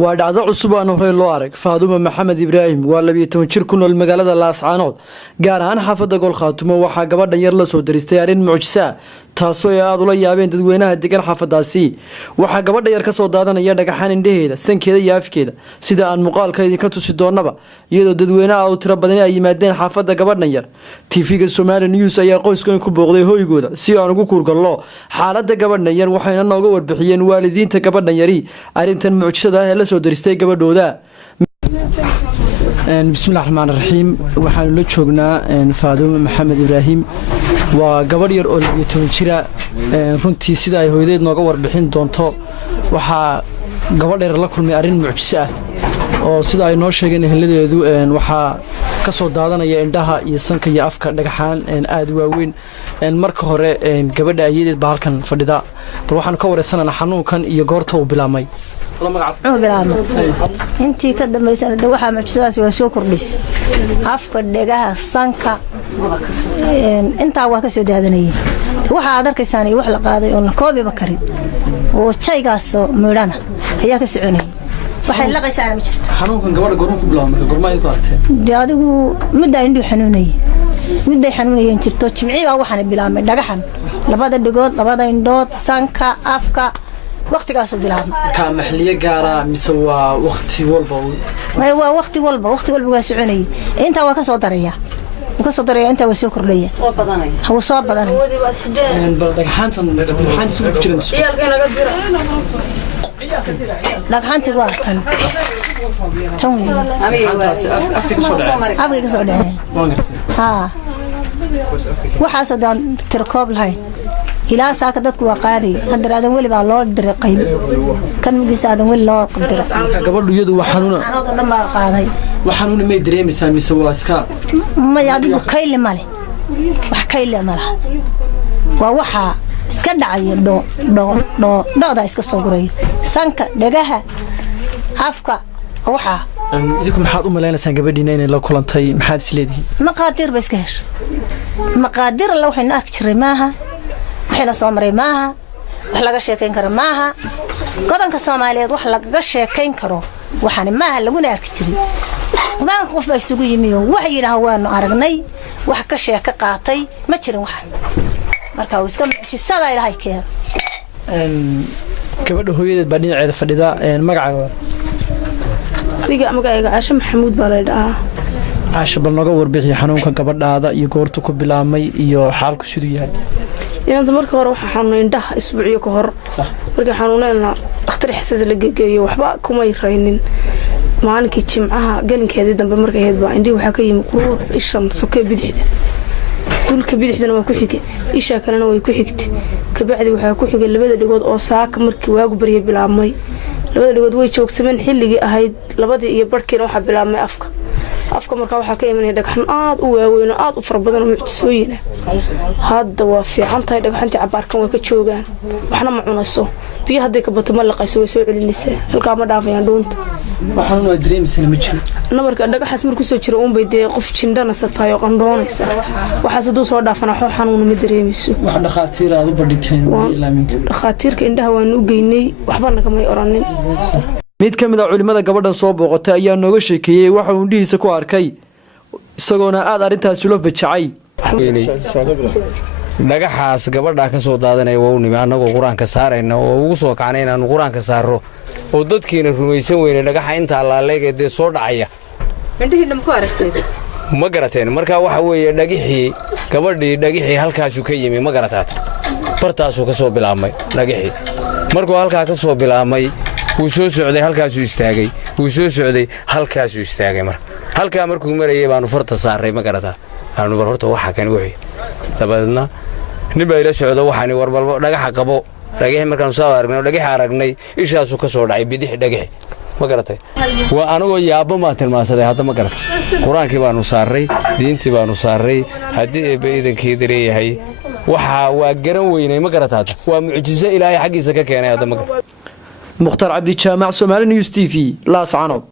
waa dhacdo cusub aan horey loo arag Faadumo Maxamed Ibraahim waa 12 jir ku nool magaalada Laascaanood gaar ahaan xaafadda Gol Khaatumo waxaa gabadhan yar la soo diristay arrin mucjisa taasoo ay aad ula yaabeen dadweynaha degan xaafadaasi waxaa gabadha yar ka soo daadanaya dhagaxaan indhaheeda sankeeda iyo afkeeda sida aan muuqaalka idinka tusi doonaba iyadoo dadweynaha u tiro badan ay yimaadeen xaafadda gabadhan yar TV-ga Somali News ayaa qoyskan ku booqday hoygooda si aan ugu kurgalno xaaladda gabadhan yar waxayna nooga warbixiyeen waalidiinta gabadhan yari arrintan mucjisada ah la soo diristay gabadhooda bismillaahir rahmaanir rahiim waxaan la joognaa Faadumo Maxamed Ibraahim waa gabadh yar oo 12 jira runtii sida ay hooyadeed nooga warbixin doonto waxa gabadh yar la kulmay arrin mucjiso ah oo sida ay noo sheegeen ehelleedu waxa ka soo daadanaya indhaha iyo sanka iyo afka dhagaxaan aad waaweyn marka hore gabadha ayadeed ba halkan fadhida bal waxaan ka wareysanaynaa xanuunkan iyo goorta uu bilaamay intii ka dambeysana waxa mucjisadaas waa soo kordhis afka dhagaha sanka inta waa ka soo daadanayay waxa aad arkaysaan wax la qaaday oo la koobiba karin oo jaygaas meedhana ayaa ka soconayay waxay la qaysaan ma jirto xanuunkan gabadha goorma ku bilaamay goorma ku aragtay adigu mudday xanuunayeen jirto jimciga waxaan bilaamay dhagaxan labada dhigood labada indhood sanka afka waqtigaas uu bilaabay ka maxliye gaara mise waa waqti walba waa waqti walba waa soconay inta waa ka soo daraya inta waa soo kordhaya soo badanay bal dhagaxantan waxaan soo jirin ciyalka naga dira dhagaxanta waa tan afka soo dhacay ha waxa soo daan tirkoob lahayd ilaa saaka dadku waa qaaday haddana wali baa loo diray qayb kan mugisaadan wali loo qadiray gabadhu iyadu waxaanuna dhamma qaaday waxaanuna may dareemaysaa mise waa iska ma yaadigu kayle male wax kayle mala waa waxa iska dhacay dhooda iska soo guray sanka dhagaha afka waxa idinku maxaad u maleynaysaa gabadhiina inay la kulantay maxaad isleedihiin maqaadir ba iska hesh maqaadir la waxayna arki jiray maaha waxayna soo maray maaha wax laga sheekayn karo maaha gobolka Soomaaliyeed wax laga sheekayn karo waxaan maaha laguna arki jiray baan qof baa isugu yimiyo wax yiraahdo waanu aragnay wax ka sheeka qaatay ma jirin wax marka uu iska mucjisada Ilaahay keen gabadha hooyadeed baa dhinaceeda fadhida magacaaga magacayga Caasha Maxamuud baa la dhahaa Caasha bal nooga warbixi xanuunka gabadhaada iyo goortu ku bilaamay iyo xaalku sidoo yahay inta marka hore waxa xanuun indhaha isbuuciyo ka hor marka xanuunayna dhakhtar xasaas la geeyo waxba kuma yaraynin maalinkii jimcaha galinkeedii dambe markay ahayd baa indhii waxa ka yimi quruur ishan sokay bidixda dulka bidixdana waa ku xigay isha kalena way ku xigtay ka bacdi waxa ku xigay labada dhigood oo saaka markii waagu bariye bilaamay labada dhigood way joogsameen xilligii ahayd labadii iyo barkiina waxa bilaamay afka marka waxa ka imanay dhagaxan aad u waaweyn oo aad u farabadan oo mucjisooyin hadda waa fiican tahay dhagaxantii cabaarkan way ka joogaan waxna ma cunayso biyo haday ka bato ma laqayso way soo celinaysaa halka ma dhaafayaan dhuunta waxaan waa dareemaysaa ma jiro nabarka dhagaxaas markuu soo jiro bay dee qof jindana satay oo qandoonaysa waxaas haduu soo dhaafana xanuun ma dareemayso wax dhaqaatiir aad u badhiteen ilaaminka dhaqaatiirka indhaha waan u geynay waxba naga may oranin mid ka mid ah culimada gabadhan soo booqatay ayaa nooga sheekeeyay waxa uu indhihiisa ku arkay isagoona aad arintaas ula fajacay dhagaxaas gabadha ka soo daadanay waa u nimi anagoo quraanka saarayna oo ugu soo kacnay inaan quraanka saaro oo dadkiina rumaysan weynay dhagaxa inta laaleegay soo dhacaya indhihiina ma ku aragtay ma garateen marka waxa weeye dhagixii halkaas uu ka yimi ma garataata bartaas uu ka soo bilaabmay dhagixii markuu halka ka soo bilaabmay wuu soo socday halkaas uu istaagay mar halka markuu marayay baanu farta saaray ma garataa aanu bar horta waxa kan wixii tabadna niba ila socdo waxani warbal dhagaxa qabo dhagaxii markaan soo aragnay ishaasu ka soo dhacay bidix dhagaxi ma garatay waa anagoo yaabo ma tilmaansaday hadda ma garatay quraankii baanu saaray diintii baanu saaray hadii ay iidankii direeyahay waxa waa garan weynay ma garataa waa mucjiso Ilaahay xaqiisa ka keenay hadda ma مختار عبد الجامع Somali News TV Laascaanood